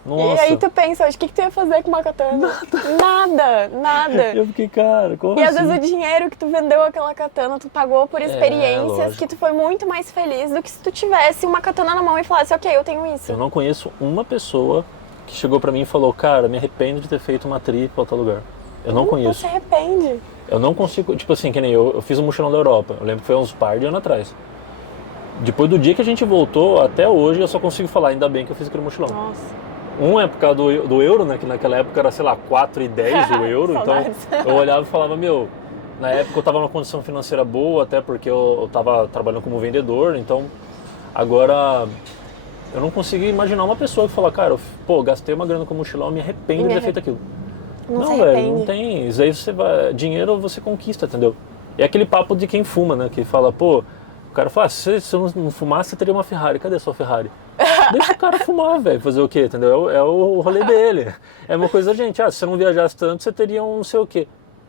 Nossa. E aí tu pensa, o que tu ia fazer com uma katana? Nada. Eu fiquei, cara, como E às assim? vezes o dinheiro que tu vendeu aquela katana, tu pagou por experiências lógico. que tu foi muito mais feliz do que se tu tivesse uma katana na mão e falasse, ok, eu tenho isso. Eu não conheço uma pessoa que chegou pra mim e falou, cara, me arrependo de ter feito uma trip pra outro lugar. Eu não conheço. Você arrepende. Eu não consigo, tipo assim, que nem eu fiz um mochilão da Europa. Eu lembro que foi uns par de anos atrás. Depois do dia que a gente voltou, até hoje, eu só consigo falar, ainda bem que eu fiz aquele mochilão. Nossa. Um é por causa do euro, né? Que naquela época era, sei lá, 4,10 o euro. Então eu olhava e falava, na época eu tava numa condição financeira boa, até porque eu tava trabalhando como vendedor. Então, agora, eu não consigo imaginar uma pessoa que fala, cara, gastei uma grana com mochilão, me arrependo de ter feito aquilo. Não, velho, não tem. Isso aí dinheiro você conquista, entendeu? É aquele papo de quem fuma, né? Que fala, o cara fala, se eu não fumasse, você teria uma Ferrari. Cadê a sua Ferrari? Deixa o cara fumar, velho, fazer o quê, entendeu? É o rolê dele. É uma coisa da gente, se você não viajasse tanto, você teria um não sei o quê.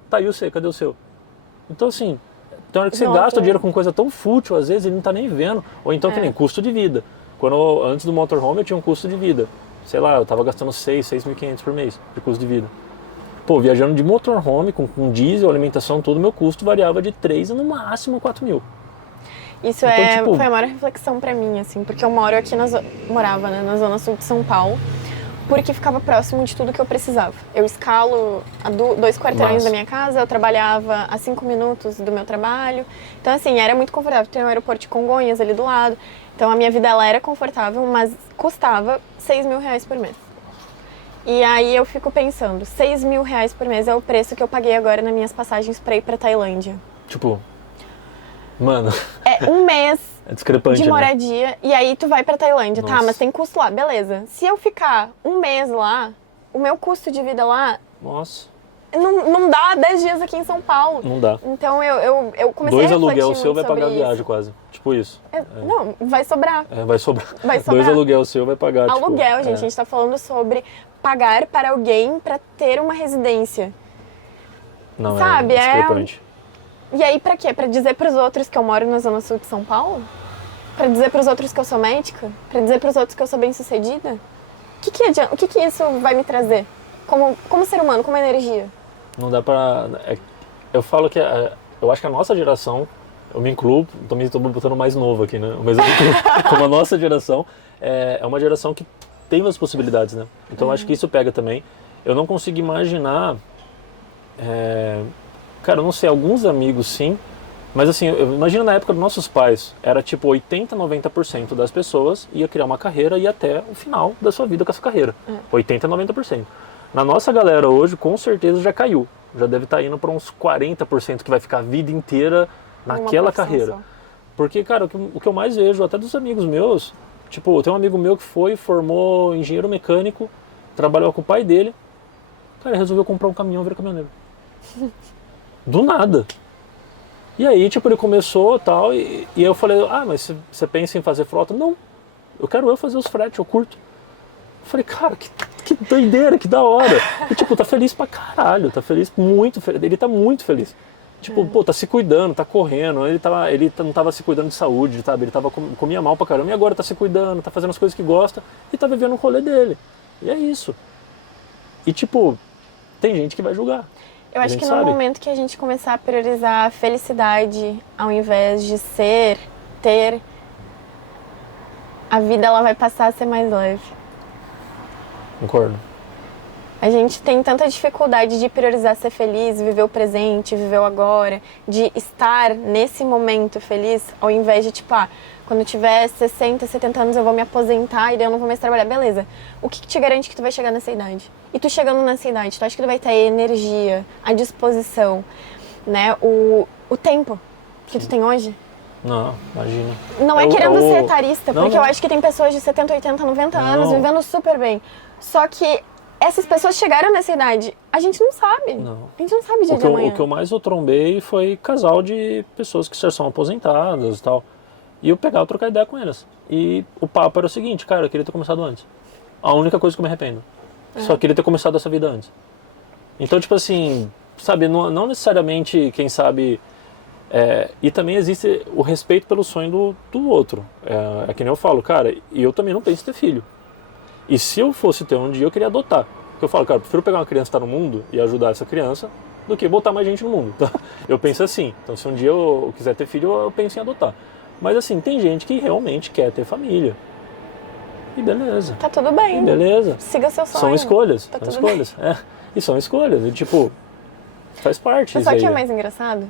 Tá, e o seu, cadê o seu? Então, assim, tem hora que você gasta o dinheiro com coisa tão fútil, às vezes ele não tá nem vendo. Ou então, que nem custo de vida. Antes do motorhome, eu tinha um custo de vida. Sei lá, eu tava gastando 6.500 por mês de custo de vida. Viajando de motorhome, com diesel, alimentação, tudo, meu custo variava de 3 a no máximo 4 mil. Isso então, foi a maior reflexão pra mim, assim, porque eu moro aqui morava, né, na zona sul de São Paulo, porque ficava próximo de tudo que eu precisava. Eu escalo a 2 quarteirões da minha casa, eu trabalhava a 5 minutos do meu trabalho, então assim, era muito confortável. Tem o aeroporto de Congonhas ali do lado, então a minha vida ela era confortável, mas custava 6 mil reais por mês. E aí eu fico pensando, 6 mil reais por mês é o preço que eu paguei agora nas minhas passagens pra ir pra Tailândia. Mano... É um mês discrepante, de moradia, né? E aí tu vai pra Tailândia. Nossa. Tá, mas tem custo lá, beleza. Se eu ficar um mês lá, o meu custo de vida lá... Nossa. não dá 10 dias aqui em São Paulo. Não dá. Então eu comecei 2 a refletir aluguel seu vai muito pagar a sobre viagem isso. quase. Tipo isso. Não, vai sobrar. Vai sobrar. Vai 2 sobrar. aluguel seu vai pagar. Aluguel, tipo, gente. A gente tá falando sobre pagar para alguém para ter uma residência. Não, sabe, é discrepante. E aí pra quê? Pra dizer pros outros que eu moro na Zona Sul de São Paulo? Pra dizer pros outros que eu sou médica? Pra dizer pros outros que eu sou bem-sucedida? O que isso vai me trazer? Como ser humano, como energia? Não dá pra... eu falo que... eu acho que a nossa geração... Eu me incluo, também estou botando mais novo aqui, né? Mas eu me incluo. Como a nossa geração é uma geração que tem mais possibilidades, né? Então eu acho que isso pega também. Eu não consigo imaginar... cara, eu não sei, alguns amigos sim, mas assim, eu imagino na época dos nossos pais, era tipo 80, 90% das pessoas ia criar uma carreira e ir até o final da sua vida com essa carreira. 80, 90%. Na nossa galera hoje, com certeza já caiu. Já deve estar indo para uns 40% que vai ficar a vida inteira naquela carreira. Só. Porque, cara, o que eu mais vejo, até dos amigos meus, tipo, tem um amigo meu que formou engenheiro mecânico, trabalhou com o pai dele, cara, resolveu comprar um caminhão e virar caminhoneiro. Do nada. E aí, tipo, ele começou tal, e eu falei, mas você pensa em fazer frota? Não, eu quero fazer os fretes, eu curto. Eu falei, cara, que doideira, que da hora. E tipo, tá feliz pra caralho, tá feliz, muito feliz, ele tá muito feliz. Tipo, pô, tá se cuidando, tá correndo, ele não tava se cuidando de saúde, sabe? Ele comia mal pra caramba, e agora tá se cuidando, tá fazendo as coisas que gosta, e tá vivendo o rolê dele. E é isso. E tipo, tem gente que vai julgar. Eu acho que no momento que a gente começar a priorizar a felicidade ao invés de ter, a vida ela vai passar a ser mais leve. Concordo. A gente tem tanta dificuldade de priorizar ser feliz, viver o presente, viver o agora, de estar nesse momento feliz, ao invés de tipo, quando eu tiver 60, 70 anos eu vou me aposentar e daí eu não vou mais trabalhar. Beleza, o que te garante que tu vai chegar nessa idade? E tu chegando nessa idade, tu acha que tu vai ter a energia, a disposição, né? O tempo que tu tem hoje? Não, imagina. Não é querendo ser etarista, porque eu não. acho que tem pessoas de 70, 80, 90 anos vivendo super bem. Só que essas pessoas chegaram nessa idade, a gente não sabe. Não. A gente não sabe o dia de amanhã. O que eu mais trombei foi casal de pessoas que já são aposentadas e tal. E eu pegava e trocar ideia com elas. E o papo era o seguinte, cara, eu queria ter começado antes. A única coisa que eu me arrependo. Só queria ter começado essa vida antes. Então, tipo assim, sabe, não necessariamente, quem sabe... e também existe o respeito pelo sonho do outro. É que nem eu falo, cara, e eu também não penso em ter filho. E se eu fosse ter um dia, eu queria adotar. Porque eu falo, cara, eu prefiro pegar uma criança que está no mundo e ajudar essa criança do que botar mais gente no mundo. Então, eu penso assim. Então, se um dia eu quiser ter filho, eu penso em adotar. Mas assim, tem gente que realmente quer ter família. E beleza. Tá tudo bem. E beleza. Siga seu sonho. São escolhas. Tá são tudo escolhas. E são escolhas. E tipo, faz parte. Mas isso sabe o que aí. é mais engraçado?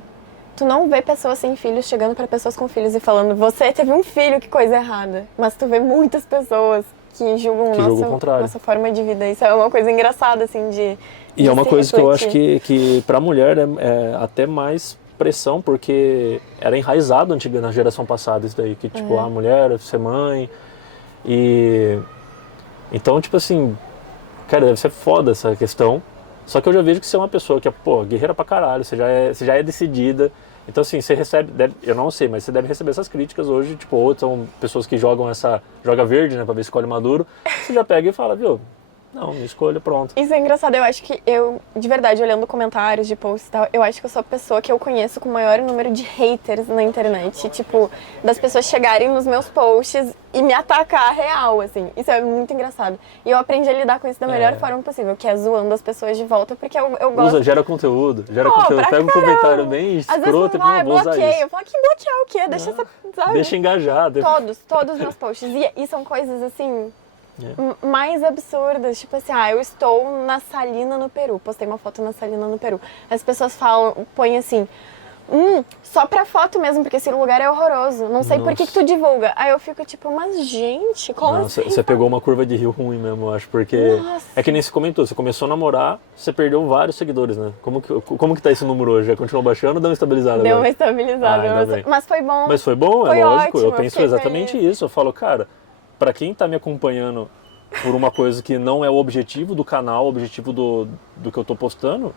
Tu não vê pessoas sem filhos chegando pra pessoas com filhos e falando, você teve um filho, que coisa errada. Mas tu vê muitas pessoas que julgam julgam o contrário. nossa forma de vida. Isso é uma coisa engraçada, assim, de E é uma coisa que eu acho refletir. que pra mulher é até mais pressão, porque era enraizado na geração passada isso daí, que tipo, a mulher ser mãe. E então, tipo assim, cara, deve ser foda essa questão. Só que eu já vejo que você é uma pessoa que é, pô, guerreira pra caralho, você já é decidida. Então, assim, você recebe, eu não sei, mas você deve receber essas críticas hoje, tipo, ou são pessoas que joga verde, né, pra ver se escolhe maduro. Você já pega e fala, viu, não, me escolha, pronto. Isso é engraçado, eu acho que de verdade, olhando comentários de posts e tal, eu acho que eu sou a pessoa que eu conheço com o maior número de haters na internet. Tipo, das pessoas chegarem nos meus posts e me atacar real, assim. Isso é muito engraçado. E eu aprendi a lidar com isso da melhor forma possível, que é zoando as pessoas de volta, porque eu gosto... Gera conteúdo, Pô, pega um caramba. comentário bem Às vezes escroto e vou usar bloqueia. isso. Eu falo, que bloquear o quê? Deixa essa... Sabe? Deixa engajado. Todos os meus posts. E são coisas, assim... mais absurdas, tipo assim, eu estou na Salina no Peru, postei uma foto na Salina no Peru. As pessoas põem assim, só pra foto mesmo, porque esse lugar é horroroso, não sei por que tu divulga. Aí eu fico tipo, mas gente, como assim? Você pegou uma curva de rio ruim mesmo, eu acho, porque é que nem você comentou, você começou a namorar, você perdeu vários seguidores, né? Como que tá esse número hoje? Já continuou baixando ou deu uma estabilizada Deu agora? uma estabilizada, mas foi bom. Mas foi bom, Foi é lógico, ótimo, eu penso exatamente isso. Eu falo, cara, pra quem tá me acompanhando por uma coisa que não é o objetivo do canal, o objetivo do que eu tô postando,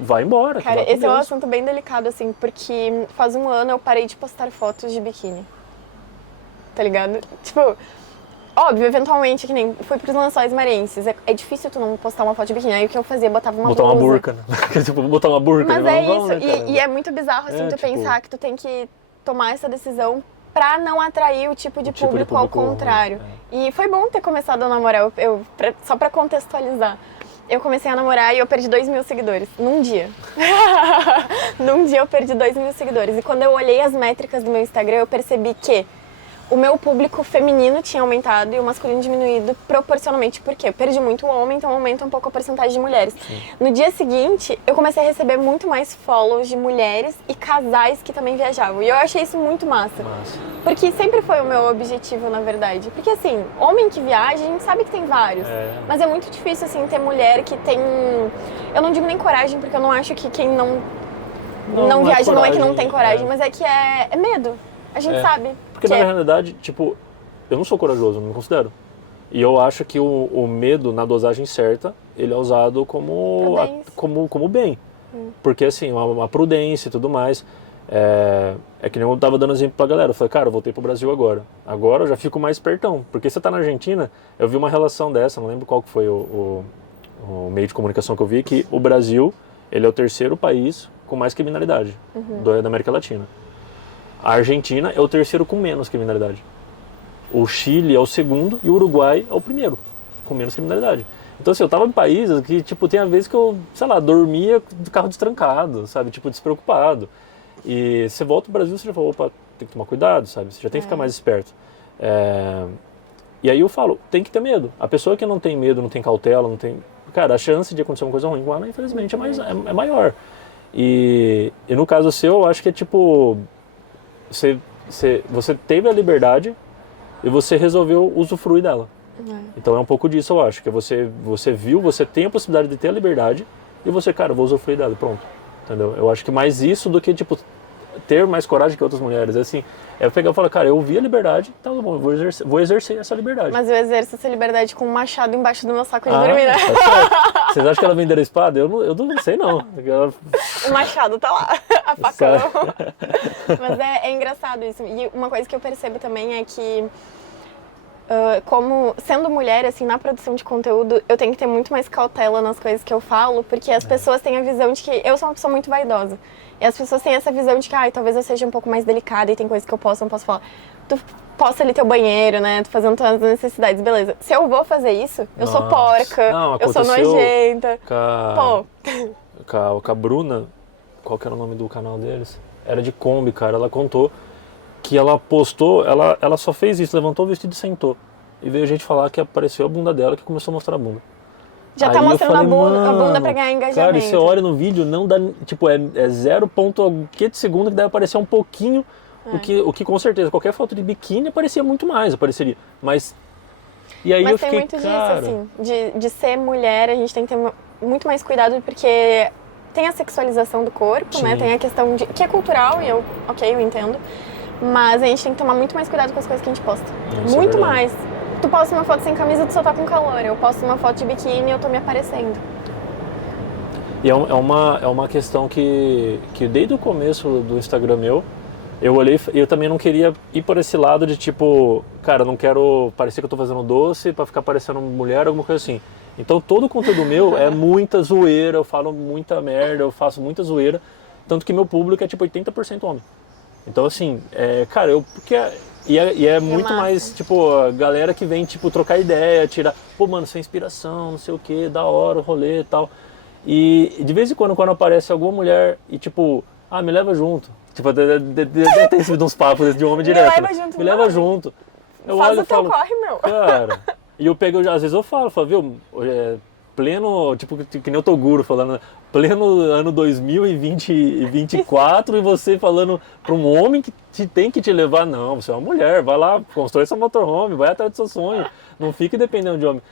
vai embora. Cara, vai com esse é um Deus. assunto bem delicado, assim, porque faz um ano eu parei de postar fotos de biquíni. Tá ligado? Tipo, óbvio, eventualmente, que nem fui pros Lençóis Maranhenses. É difícil tu não postar uma foto de biquíni. Aí o que eu fazia? Botava uma Botar blusa. uma burca, né? Tipo, botar uma burca. Mas né? é Vamos, isso. né, cara? E é muito bizarro, assim, É, tu tipo- pensar que tu tem que tomar essa decisão pra não atrair o tipo de O tipo de público ao público, contrário. E foi bom ter começado a namorar. Só pra contextualizar. Eu comecei a namorar e eu perdi 2.000 seguidores. Num dia. Num dia eu perdi 2.000 seguidores. E quando eu olhei as métricas do meu Instagram, eu percebi que o meu público feminino tinha aumentado e o masculino diminuído proporcionalmente. Por quê? Eu perdi muito homem, então aumenta um pouco a porcentagem de mulheres. No dia seguinte, eu comecei a receber muito mais follows de mulheres e casais que também viajavam. E eu achei isso muito massa. Massa. Porque sempre foi o meu objetivo, na verdade. Porque assim, homem que viaja, a gente sabe que tem vários. Mas é muito difícil, assim, ter mulher que tem... Eu não digo nem coragem, porque eu não acho que quem não viaja não é que não tem coragem, mas é que é medo. A gente sabe. Porque na realidade, tipo, eu não sou corajoso, não me considero. E eu acho que o medo, na dosagem certa, ele é usado como bem. Porque assim, uma prudência e tudo mais. É que nem eu tava dando exemplo pra galera. Eu falei, cara, eu voltei pro Brasil agora. Agora eu já fico mais espertão. Porque você tá na Argentina, eu vi uma relação dessa, não lembro qual que foi o meio de comunicação que eu vi, que o Brasil, ele é o terceiro país com mais criminalidade da América Latina. A Argentina é o terceiro com menos criminalidade. O Chile é o segundo e o Uruguai é o primeiro com menos criminalidade. Então, assim, eu tava em países que, tipo, tem vezes que eu, sei lá, dormia de carro destrancado, sabe? Tipo, despreocupado. E você volta pro Brasil, você já fala, opa, tem que tomar cuidado, sabe? Você já tem que ficar mais esperto. E aí eu falo, tem que ter medo. A pessoa que não tem medo, não tem cautela, não tem... Cara, a chance de acontecer uma coisa ruim com ela, infelizmente, é maior. E no caso seu, eu acho que é tipo... Você teve a liberdade e você resolveu usufruir dela. Então é um pouco disso, eu acho, que você viu, você tem a possibilidade de ter a liberdade e você, cara, vou usufruir dela, pronto. Entendeu? Eu acho que mais isso do que, tipo, ter mais coragem que outras mulheres. Assim, é pegar e falar, cara, eu vi a liberdade, então tá bom, eu vou exercer essa liberdade. Mas eu exerço essa liberdade com um machado embaixo do meu saco de dormir, né? Tá. Vocês acham que ela venderam a espada? Eu não sei, não. O machado tá lá, a faca não. Mas é engraçado isso. E uma coisa que eu percebo também é que, como sendo mulher, assim, na produção de conteúdo, eu tenho que ter muito mais cautela nas coisas que eu falo, porque as pessoas têm a visão de que eu sou uma pessoa muito vaidosa. E as pessoas têm essa visão de que, talvez eu seja um pouco mais delicada e tem coisas que eu não posso falar. Tu posta ali teu banheiro, né? Tu fazendo tuas necessidades, beleza. Se eu vou fazer isso, eu sou porca, eu sou nojenta. Com a Bruna, qual que era o nome do canal deles? Era de Kombi, cara. Ela contou que ela postou, ela só fez isso, levantou o vestido e sentou. E veio a gente falar que apareceu a bunda dela, que começou a mostrar a bunda. Já tá mostrando a bunda pra ganhar engajamento. Cara, e você olha no vídeo, não dá, tipo, é 0 ponto que de segundo que deve aparecer um pouquinho, o que com certeza, qualquer foto de biquíni apareceria. Mas, e aí eu fiquei, muito disso, assim, de ser mulher, a gente tem que ter muito mais cuidado, porque tem a sexualização do corpo, né, tem a questão que é cultural, e eu entendo, mas a gente tem que tomar muito mais cuidado com as coisas que a gente posta. Muito mais. Tu posta uma foto sem camisa, tu só tá com calor. Eu posto uma foto de biquíni e eu tô me aparecendo. E é uma questão que desde o começo do Instagram meu, eu olhei e eu também não queria ir por esse lado de tipo, cara, eu não quero parecer que eu tô fazendo doce pra ficar parecendo mulher, alguma coisa assim. Então todo o conteúdo meu é muita zoeira, eu falo muita merda, eu faço muita zoeira, tanto que meu público é tipo 80% homem. Então assim, cara, E é muito massa. mais, tipo, a galera que vem, tipo, trocar ideia, tirar... Pô, mano, isso é inspiração, não sei o que, da hora o rolê e tal. E de vez em quando aparece alguma mulher e, tipo, me leva junto. Tipo, deve ter sido uns papos de homem direto. Me leva junto. Eu Faz olho o teu falo, corre, meu. cara... E eu pego, às vezes eu falo, viu, pleno, tipo, que nem o Toguro falando, pleno ano 2024 e você falando para um homem que tem que te levar, não, você é uma mulher, vai lá, constrói seu motorhome, vai atrás do seu sonho, não fique dependendo de homem.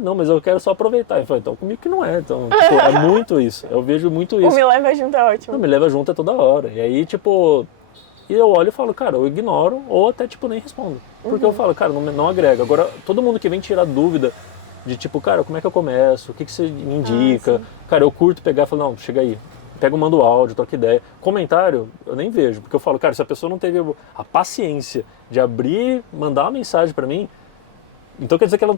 Não, mas eu quero só aproveitar. Eu falei, então comigo que não é, então, tipo, é muito isso, eu vejo muito isso. O me leva junto é ótimo. Não, me leva junto é toda hora, e aí, tipo, e eu olho e falo, cara, eu ignoro ou até, tipo, nem respondo, porque eu falo, cara, não agrega. Agora, todo mundo que vem tirar dúvida, De tipo, cara, como é que eu começo? O que você me indica? Cara, eu curto pegar e falar, não, chega aí. Pega, manda o áudio, troca ideia. Comentário, eu nem vejo, porque eu falo, cara, se a pessoa não teve a paciência de abrir, mandar uma mensagem pra mim, então quer dizer que ela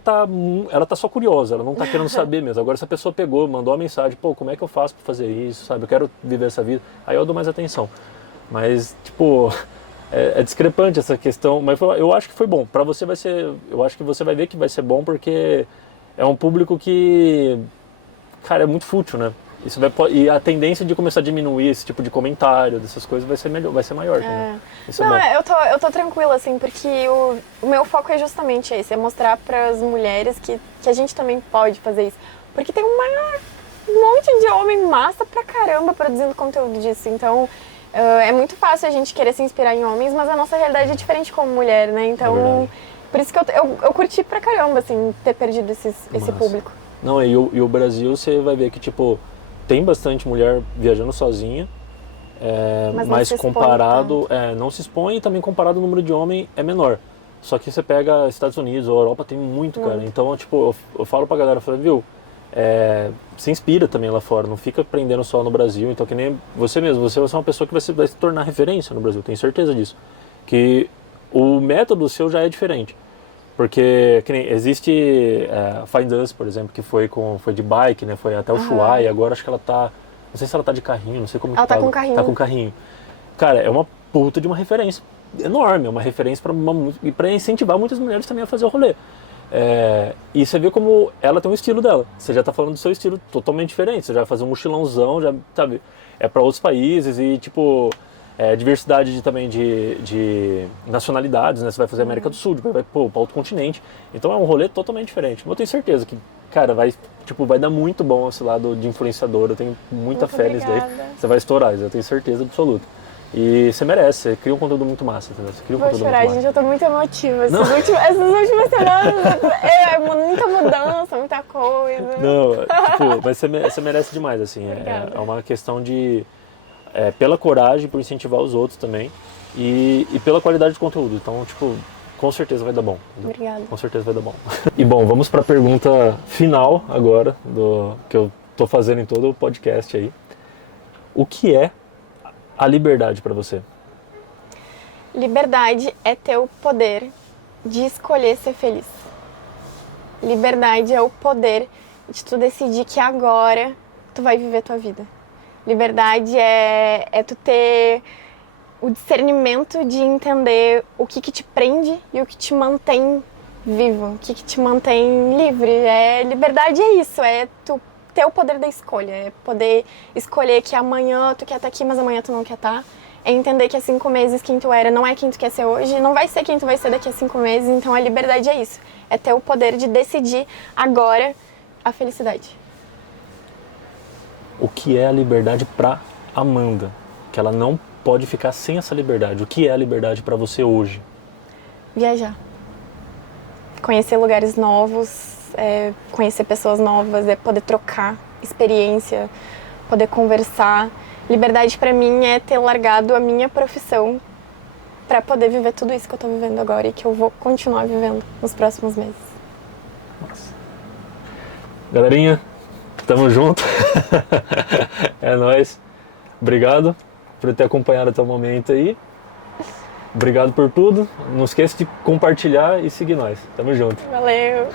tá só curiosa, ela não tá querendo saber mesmo. Agora, se a pessoa pegou, mandou uma mensagem, pô, como é que eu faço pra fazer isso, sabe? Eu quero viver essa vida. Aí eu dou mais atenção. Mas, tipo, é discrepante essa questão. Mas eu acho que foi bom. Pra você vai ser... Eu acho que você vai ver que vai ser bom, porque é um público que, cara, é muito fútil, né? E a tendência de começar a diminuir esse tipo de comentário, dessas coisas, vai ser melhor, vai ser maior. Né? Isso não, é bom. eu tô tranquila, assim, porque o meu foco é justamente esse, é mostrar pras mulheres que a gente também pode fazer isso. Porque tem um monte de homem massa pra caramba produzindo conteúdo disso. Então, é muito fácil a gente querer se inspirar em homens, mas a nossa realidade é diferente como mulher, né? Então, por isso que eu curti pra caramba, assim, ter perdido esse público. Não, e o Brasil, você vai ver que, tipo, tem bastante mulher viajando sozinha, mas comparado, não se expõe, e também comparado ao número de homem é menor. Só que você pega Estados Unidos ou Europa, tem muito, cara. Então, tipo, eu falo pra galera, eu falo, viu, se inspira também lá fora, não fica prendendo só no Brasil. Então, que nem você mesmo, você vai ser uma pessoa que vai se tornar referência no Brasil, tenho certeza disso. Que o método seu já é diferente. Porque que nem, existe Find Us, por exemplo, que foi de bike, né? Foi até o Ushuaia, e agora acho que ela tá... Não sei se ela tá de carrinho, não sei como ela que tá com carrinho. Tá com carrinho. Cara, é uma puta de uma referência enorme, é uma referência para incentivar muitas mulheres também a fazer o rolê. E você vê como ela tem um estilo dela. Você já tá falando do seu estilo totalmente diferente. Você já vai fazer um mochilãozão, já, sabe? É para outros países e, tipo... diversidade também de nacionalidades, né? Você vai fazer América do Sul, vai para outro continente. Então é um rolê totalmente diferente. Mas eu tenho certeza que, cara, vai dar muito bom esse lado de influenciador. Eu tenho muita fé nisso daí. Você vai estourar, eu tenho certeza absoluta. E você merece, você cria um conteúdo muito massa, entendeu? Você cria um conteúdo chorar, muito gente, eu tô muito emotiva. Essas últimas semanas, muita mudança, muita coisa. Não, tipo, mas você merece demais, assim. É uma questão de... pela coragem, por incentivar os outros também e pela qualidade de conteúdo. Então, tipo, com certeza vai dar bom. Entendeu? Obrigada. Com certeza vai dar bom. E bom, vamos para a pergunta final agora, que eu tô fazendo em todo o podcast aí. O que é a liberdade para você? Liberdade é ter o poder de escolher ser feliz. Liberdade é o poder de tu decidir que agora tu vai viver tua vida. Liberdade é tu ter o discernimento de entender o que te prende e o que te mantém vivo, o que te mantém livre. Liberdade é isso, é tu ter o poder da escolha, é poder escolher que amanhã tu quer estar aqui, mas amanhã tu não quer estar. É entender que há 5 meses quem tu era não é quem tu quer ser hoje, não vai ser quem tu vai ser daqui a 5 meses. Então a liberdade é isso, é ter o poder de decidir agora a felicidade. O que é a liberdade para Amanda? Que ela não pode ficar sem essa liberdade. O que é a liberdade para você hoje? Viajar. Conhecer lugares novos, conhecer pessoas novas, poder trocar experiência, poder conversar. Liberdade para mim é ter largado a minha profissão para poder viver tudo isso que eu tô vivendo agora e que eu vou continuar vivendo nos próximos meses. Nossa. Galerinha, tamo junto. É nóis. Obrigado por ter acompanhado até o momento aí. Obrigado por tudo. Não esqueça de compartilhar e seguir nós. Tamo junto. Valeu.